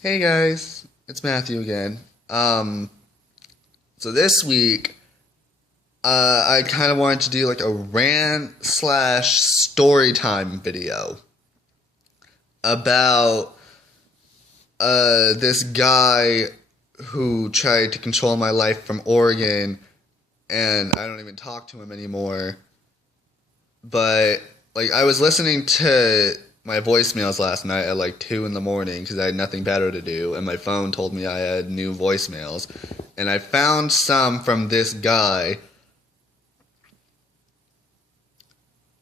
Hey guys, it's Matthew again. So this week, I kind of wanted to do like a rant slash story time video about this guy who tried to control my life from Oregon, and I don't even talk to him anymore. But like, I was listening to my voicemails last night at like 2 in the morning because I had nothing better to do, and my phone told me I had new voicemails, and I found some from this guy,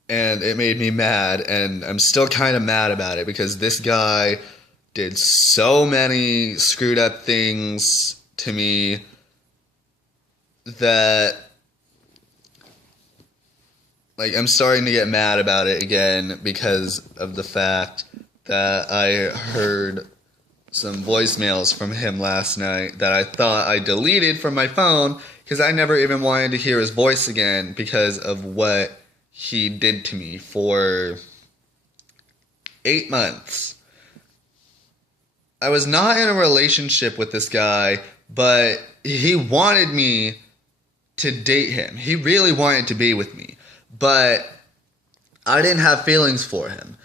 and it made me mad, and I'm still kind of mad about it because this guy did so many screwed up things to me that like I'm starting to get mad about it again because of the fact that I heard some voicemails from him last night that I thought I deleted from my phone because I never even wanted to hear his voice again because of what he did to me for 8 months. I was not in a relationship with this guy, but he wanted me to date him. He really wanted to be with me, but I didn't have feelings for him.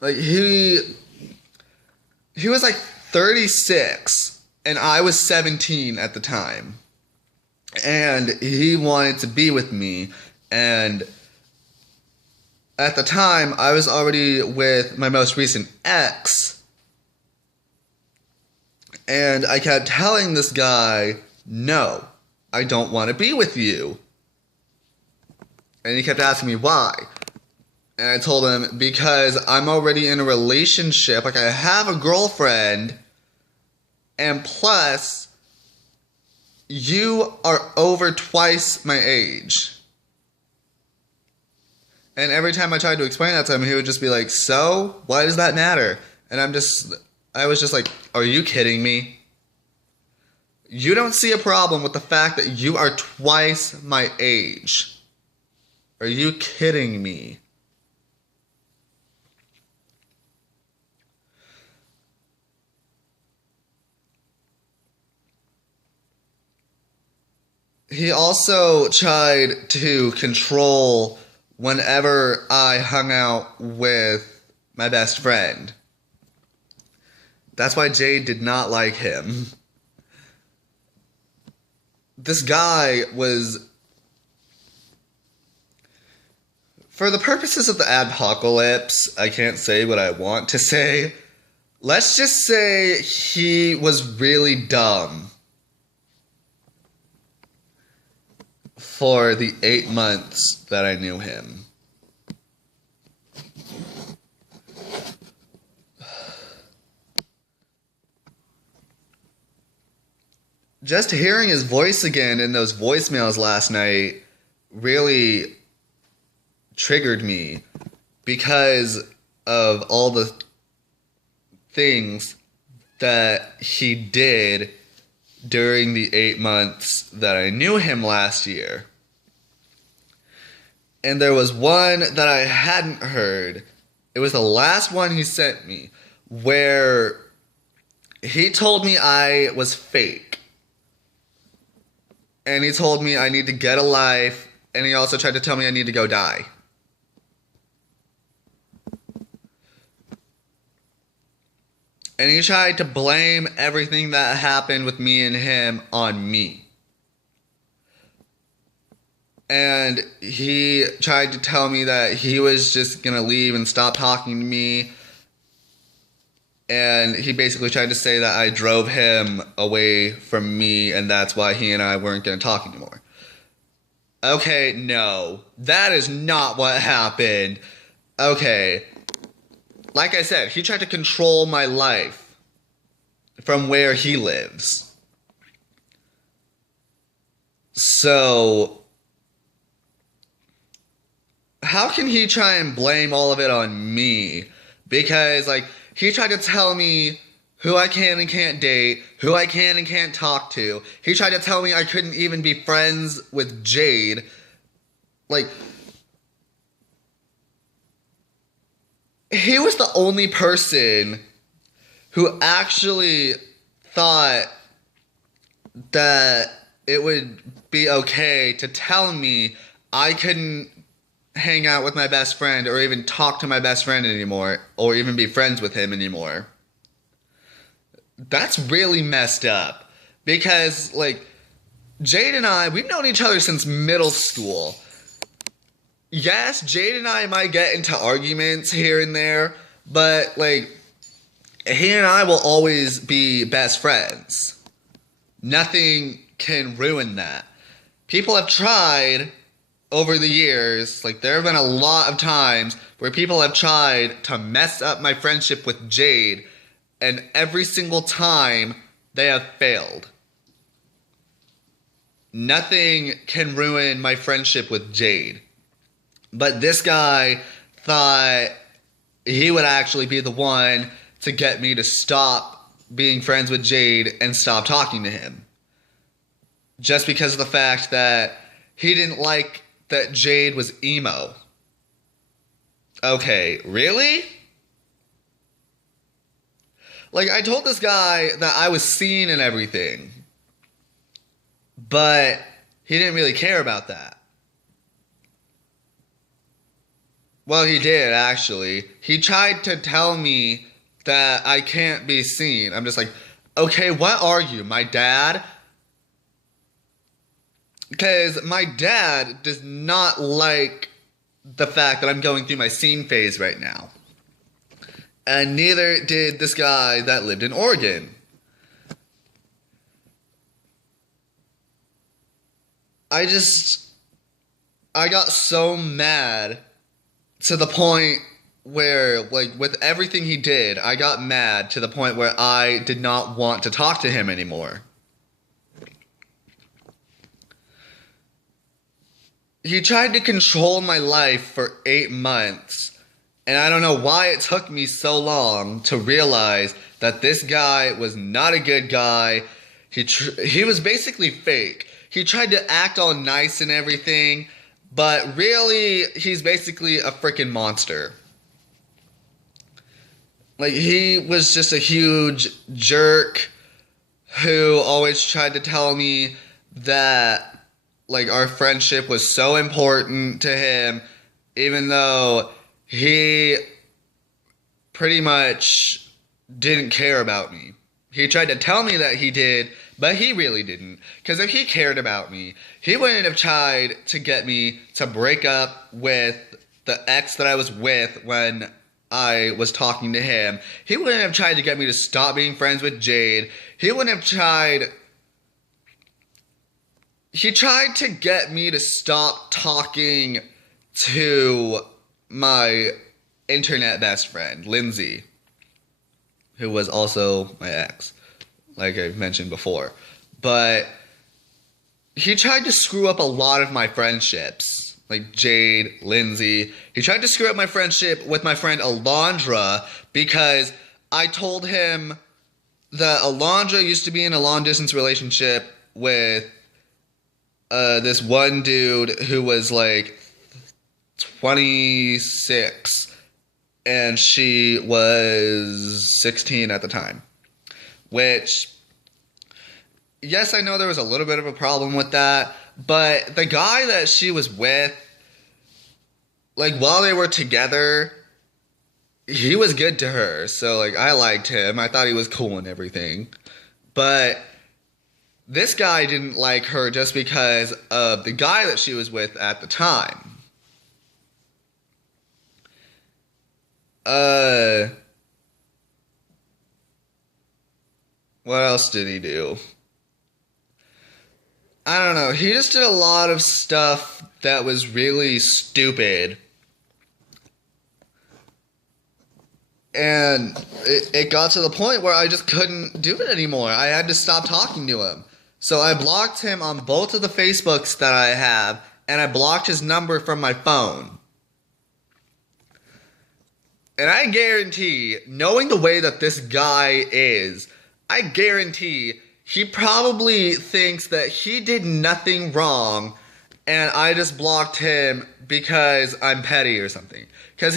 Like he was like 36 and I was 17 at the time. And he wanted to be with me, and at the time I was already with my most recent ex, and I kept telling this guy, "No, I don't want to be with you." And he kept asking me why. And I told him, because I'm already in a relationship, like I have a girlfriend, and plus, you are over twice my age. And every time I tried to explain that to him, he would just be like, "So? Why does that matter?" And I was just like, "Are you kidding me? You don't see a problem with the fact that you are twice my age. Are you kidding me?" He also tried to control whenever I hung out with my best friend. That's why Jade did not like him. This guy was, for the purposes of the adpocalypse, I can't say what I want to say. Let's just say he was really dumb for the 8 months that I knew him. Just hearing his voice again in those voicemails last night really triggered me because of all the things that he did during the 8 months that I knew him last year. And there was one that I hadn't heard. It was the last one he sent me, where he told me I was fake. And he told me I need to get a life, and he also tried to tell me I need to go die. And he tried to blame everything that happened with me and him on me. And he tried to tell me that he was just gonna leave and stop talking to me. And he basically tried to say that I drove him away from me, and that's why he and I weren't gonna talk anymore. Okay, no. That is not what happened. Okay. Like I said, he tried to control my life from where he lives. So, how can he try and blame all of it on me? Because, like, he tried to tell me who I can and can't date, who I can and can't talk to. He tried to tell me I couldn't even be friends with Jade. Like, he was the only person who actually thought that it would be okay to tell me I couldn't hang out with my best friend or even talk to my best friend anymore or even be friends with him anymore. That's really messed up because, like, Jade and I, we've known each other since middle school. Yes, Jade and I might get into arguments here and there, but, like, he and I will always be best friends. Nothing can ruin that. People have tried over the years, like, there have been a lot of times where people have tried to mess up my friendship with Jade, and every single time they have failed. Nothing can ruin my friendship with Jade. But this guy thought he would actually be the one to get me to stop being friends with Jade and stop talking to him. Just because of the fact that he didn't like that Jade was emo. Okay, really? Like, I told this guy that I was seen and everything, but he didn't really care about that. Well, he did, actually. He tried to tell me that I can't be seen. I'm just like, okay, what are you, my dad? Because my dad does not like the fact that I'm going through my scene phase right now. And neither did this guy that lived in Oregon. I got so mad to the point where, like, with everything he did, I got mad to the point where I did not want to talk to him anymore. He tried to control my life for 8 months. And I don't know why it took me so long to realize that this guy was not a good guy. He was basically fake. He tried to act all nice and everything, but really, he's basically a freaking monster. Like, he was just a huge jerk who always tried to tell me that, like, our friendship was so important to him, even though he pretty much didn't care about me. He tried to tell me that he did, but he really didn't. Because if he cared about me, he wouldn't have tried to get me to break up with the ex that I was with when I was talking to him. He wouldn't have tried to get me to stop being friends with Jade. He wouldn't have tried... He tried to get me to stop talking to my internet best friend, Lindsay, who was also my ex, like I mentioned before. But he tried to screw up a lot of my friendships, like Jade, Lindsay. He tried to screw up my friendship with my friend Alondra because I told him that Alondra used to be in a long-distance relationship with this one dude who was like 26 and she was 16 at the time, which, yes, I know there was a little bit of a problem with that, but the guy that she was with, like, while they were together, he was good to her, so, like, I liked him. I thought he was cool and everything, but this guy didn't like her just because of the guy that she was with at the time. What else did he do? I don't know. He just did a lot of stuff that was really stupid. And it got to the point where I just couldn't do it anymore. I had to stop talking to him. So I blocked him on both of the Facebooks that I have, and I blocked his number from my phone. And I guarantee, knowing the way that this guy is, I guarantee he probably thinks that he did nothing wrong and I just blocked him because I'm petty or something. Because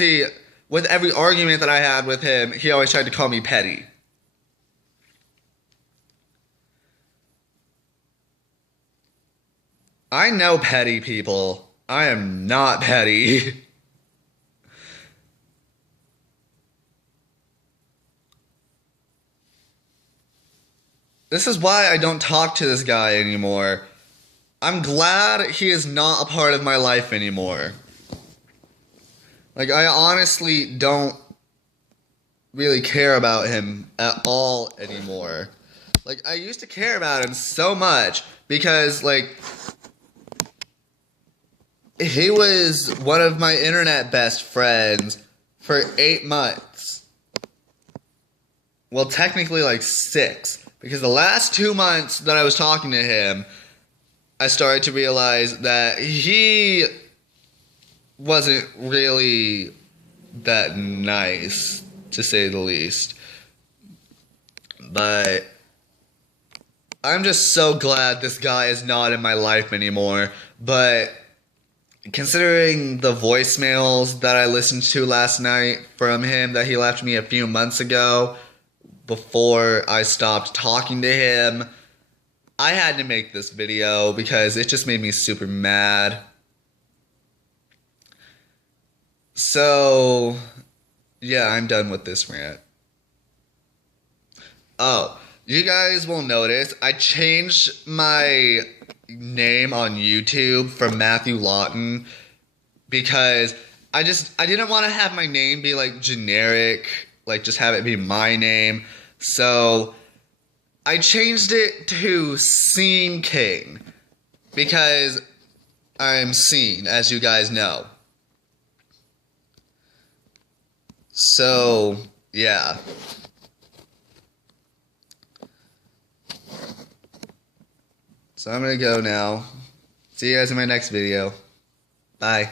with every argument that I had with him, he always tried to call me petty. I know petty people. I am not petty. This is why I don't talk to this guy anymore. I'm glad he is not a part of my life anymore. Like, I honestly don't really care about him at all anymore. Like, I used to care about him so much because, like, he was one of my internet best friends for 8 months. Well, technically, like 6. Because the last 2 months that I was talking to him, I started to realize that he wasn't really that nice, to say the least. But I'm just so glad this guy is not in my life anymore. But considering the voicemails that I listened to last night from him that he left me a few months ago, before I stopped talking to him, I had to make this video because it just made me super mad. So, yeah, I'm done with this rant. Oh, you guys will notice I changed my name on YouTube from Matthew Lawton because I didn't want to have my name be like generic, like just have it be my name. So I changed it to Scene King because I'm seen, as you guys know. So, yeah. So I'm gonna go now. See you guys in my next video. Bye.